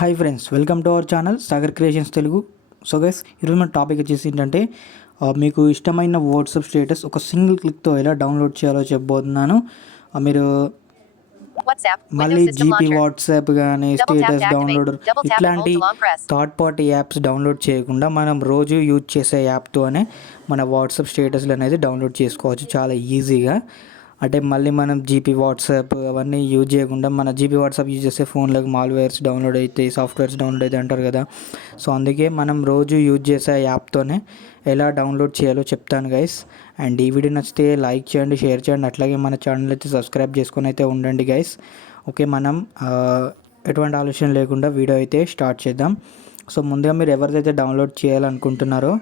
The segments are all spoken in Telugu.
Hi friends, welcome to our channel Sagar creations Telugu. So guys, ఈరోజు మన టాపిక్ వచ్చేసి ఏంటంటే మీకు ఇష్టమైన వాట్సాప్ స్టేటస్ ఒక సింగిల్ క్లిక్తో ఎలా డౌన్లోడ్ చేయాలో చెప్పబోతున్నాను. మీరు మళ్ళీ జీపీ వాట్సాప్ కానీ స్టేటస్ డౌన్లోడర్ ఇట్లాంటి థర్డ్ పార్టీ యాప్స్ డౌన్లోడ్ చేయకుండా మనం రోజు యూజ్ చేసే యాప్తోనే మన వాట్సాప్ స్టేటస్లు అనేది డౌన్లోడ్ చేసుకోవచ్చు చాలా ఈజీగా. అంటే మళ్ళీ మనం జీపీ వాట్సాప్ అవన్నీ యూజ్ చేయకుండా మన జీపీ వాట్సాప్ యూజ్ చేసే ఫోన్లకు మాల్వేర్స్ డౌన్లోడ్ అవుతాయి, సాఫ్ట్వేర్స్ డౌన్లోడ్ అవుతాయి అంటారు కదా. సో అందుకే మనం రోజు యూజ్ చేసే యాప్తోనే ఎలా డౌన్లోడ్ చేయాలో చెప్తాను గైస్. అండ్ ఈ వీడియో నచ్చితే లైక్ చేయండి, షేర్ చేయండి, అట్లాగే మన ఛానల్ అయితే సబ్స్క్రైబ్ చేసుకొని అయితే ఉండండి గైస్. ఓకే, మనం ఎటువంటి ఆలోచన లేకుండా వీడియో అయితే స్టార్ట్ చేద్దాం. సో ముందుగా మీరు ఎవరిదైతే డౌన్లోడ్ చేయాలనుకుంటున్నారో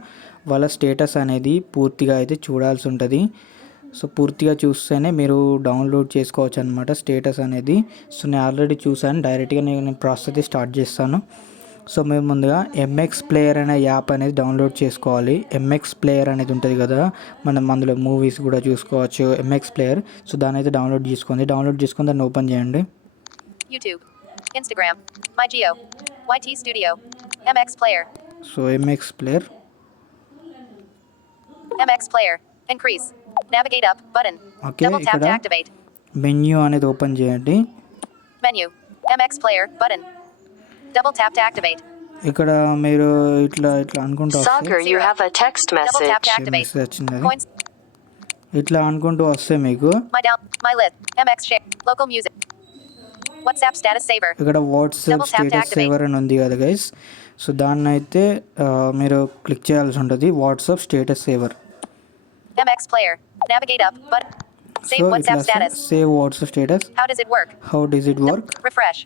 వాళ్ళ స్టేటస్ అనేది పూర్తిగా అయితే చూడాల్సి ఉంటుంది. సో పూర్తిగా చూస్తేనే మీరు డౌన్లోడ్ చేసుకోవచ్చు అనమాట స్టేటస్ అనేది. సో నేను ఆల్రెడీ చూసాను, డైరెక్ట్గా నేను ప్రాసెస్ అయితే స్టార్ట్ చేస్తాను. సో మేము ముందుగా ఎంఎక్స్ ప్లేయర్ అనే యాప్ అనేది డౌన్లోడ్ చేసుకోవాలి. ఎంఎక్స్ ప్లేయర్ అనేది ఉంటుంది కదా, మనం అందులో మూవీస్ కూడా చూసుకోవచ్చు. ఎంఎక్స్ ప్లేయర్, సో దాని అయితే డౌన్లోడ్ చేసుకొని దాన్ని ఓపెన్ చేయండి. YouTube, Instagram, my Jio, YT studio, MX player. So MX player increase, navigate up button, double tap to activate. Menu అనేది ఓపెన్ చేయండి. Menu, MX player button, double tap to activate. ఇక్కడ మీరు ఇట్లా అనుకుంటూ SAGAR, you have a text message. Double tap to activate. Coins. ఇట్లా అనుకుంటూ వస్తే మీకు my list, MX share, local music, WhatsApp status saver. ఇక్కడ వాట్సాప్ స్టేటస్ సేవర్ అని ఉంది కదా గైస్. సో దాన్ని అయితే మీరు క్లిక్ చేయాల్సి ఉంటుంది, WhatsApp status saver. MX player, navigate up button, save WhatsApp status, save WhatsApp status. How does it work? Refresh,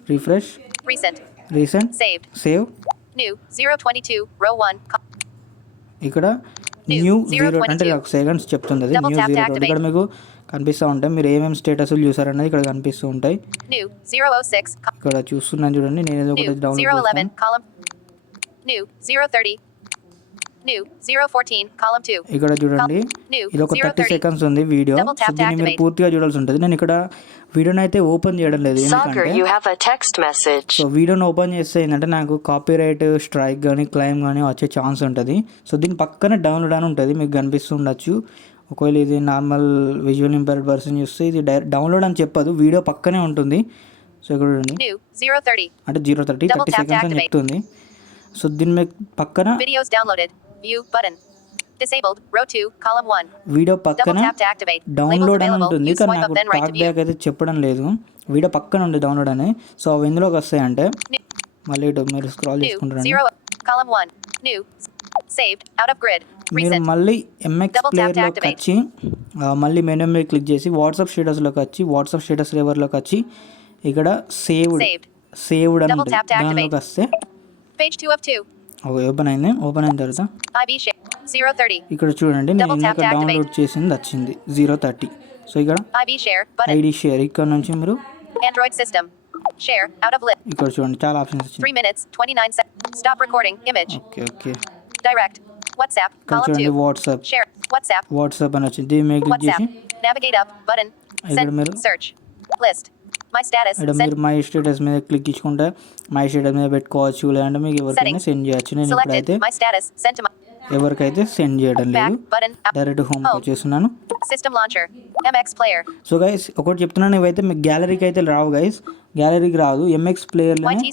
recent, saved, save, new 022 row 1. ఇక్కడ న్యూ 0 అంటే నాకు సెకండ్స్ చెప్తుంది, అది న్యూ 0. ఇక్కడ మీకు కనిపిస్తూ ఉంటాయి మీరు ఏమేమి స్టేటస్లు చూసారనేది ఇక్కడ కనిపిస్తూ ఉంటాయి. New 006, ఇక్కడ చూస్తున్నాను చూడండి, నేను ఏదో ఒకటి డౌన్లోడ్ చేస్తాను. 011 column, new 030, new 014 column 2. ఇక్కడ చూడండి, ఇది ఒక 30 సెకండ్స్ ఉంది వీడియో. సో దీన్ని మీరు పూర్తిగా చూడాల్సి ఉంటుంది. నేను ఇక్కడ వీడియోని అయితే ఓపెన్ చేయడం లేదు, ఎందుకంటే సో వీడియోని ఓపెన్ చేస్తే ఏంటంటే నాకు కాపీరైట్ స్ట్రైక్ కానీ క్లెయిమ్ కానీ వచ్చే ఛాన్స్ ఉంటుంది. సో దీని పక్కన డౌన్లోడ్ అని ఉంటుంది, మీకు కనిపిస్తుండొచ్చు. ఒకవేళ ఇది నార్మల్ విజువల్ ఇంపైర్డ్ పర్సన్ చూస్తే ఇది డౌన్లోడ్ అని చెప్పదు, వీడియో పక్కనే ఉంటుంది. సో ఇక్కడ చూడండి, అంటే 030 30 సెకండ్స్ అని చెప్తుంది. సో దీని మీద పక్కన videos downloaded, view button, disabled row 2 column 1. Video పక్కన డౌన్లోడ్ అని ఉంటుంది, కానీ నాకు టాక్ బ్యాక్ అయితే చెప్పడం లేదు. వీడియో పక్కన ఉంది డౌన్లోడ్ అని. సో అవి ఎందులోకి వస్తాయంటే మళ్ళీ మీరు స్క్రాల్ చేసుకుంటారండి, column 1 new saved out of grid. మీరు మళ్ళీ ఎంఎక్స్ ప్లేయర్లోకి వచ్చి మళ్ళీ మెనూ మీద క్లిక్ చేసి వాట్సాప్ స్టేటస్లోకి వచ్చి వాట్సాప్ స్టేటస్ రివర్లోకి వచ్చి ఇక్కడ సేవ్డ్ అని ఉంటుంది, దానిలోకి వస్తే page 2 of 2. ఓపెన్ అయిన తర్వాత ఇక్కడ చూడండి, నేను ఇందాక డౌన్లోడ్ చేసింది వచ్చింది 030. సో ఇక్కడ ఐడి షేర్, ఇక్కడ నుంచి మీరు Android system share out of list. ఇక్కడ చూడండి చాలా ఆప్షన్స్ వచ్చింది. 3 minutes 29 seconds stop recording image. Okay direct WhatsApp column 2 WhatsApp share WhatsApp అని వచ్చింది. దీన్ని మీరు క్లిక్ చేసి navigate up button, ఇక్కడ మీరు search list my status, ఇక్కడ మీరు మై స్టేటస్ మీద క్లిక్ చేసుకుంటే మై స్టేటస్ మీద పెట్టుకోవచ్చు, లేదంటే మీకు ఎవరికైనా సెండ్ చేయొచ్చు. నేను ఇప్పుడైతే ఎవరికైతే సెండ్ చేయడం లేదు, డైరెక్ట్ హోమ్ వచ్చేస్తున్నాను. System launcher MX player. So guys ఒకటి చెప్తున్నాను, ఇవైతే మీకు గ్యాలరీకి అయితే రావు గైస్, గ్యాలరీకి రాదు, ఎంఎక్స్ ప్లేయర్లోనే.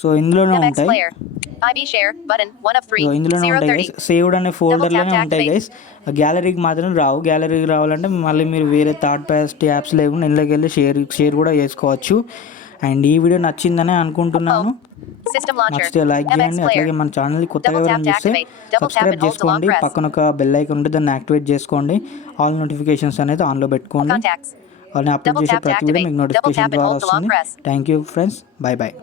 సో ఇందులోనే ఉంటాయి, ఇందులోనే ఉంటాయి గైస్, సేవ్డ్ అనే ఫోల్డర్లోనే ఉంటాయి గైస్. గ్యాలరీకి మాత్రం రావు. గ్యాలరీకి రావాలంటే మళ్ళీ మీరు వేరే థర్డ్ పార్టీ యాప్స్ లేకుండా ఇందులోకి వెళ్ళి షేర్ కూడా చేసుకోవచ్చు. అండ్ ఈ వీడియో నచ్చిందని అనుకుంటున్నాను. నచ్చితే లైక్ చేయండి, అట్లాగే మన ఛానల్ని కొత్తగా ఎవరైనా చూస్తే సబ్స్క్రైబ్ చేసుకోండి. పక్కన ఒక బెల్ ఐకాన్ ఉంటే దాన్ని యాక్టివేట్ చేసుకోండి. ఆల్ నోటిఫికేషన్స్ అనేది ఆన్లో పెట్టుకోండి. వాళ్ళని అప్లోడ్ చేసే ప్రతి వీడియో మీకు నోటిఫికేషన్ ద్వారా వస్తుంది. Thank you friends, bye.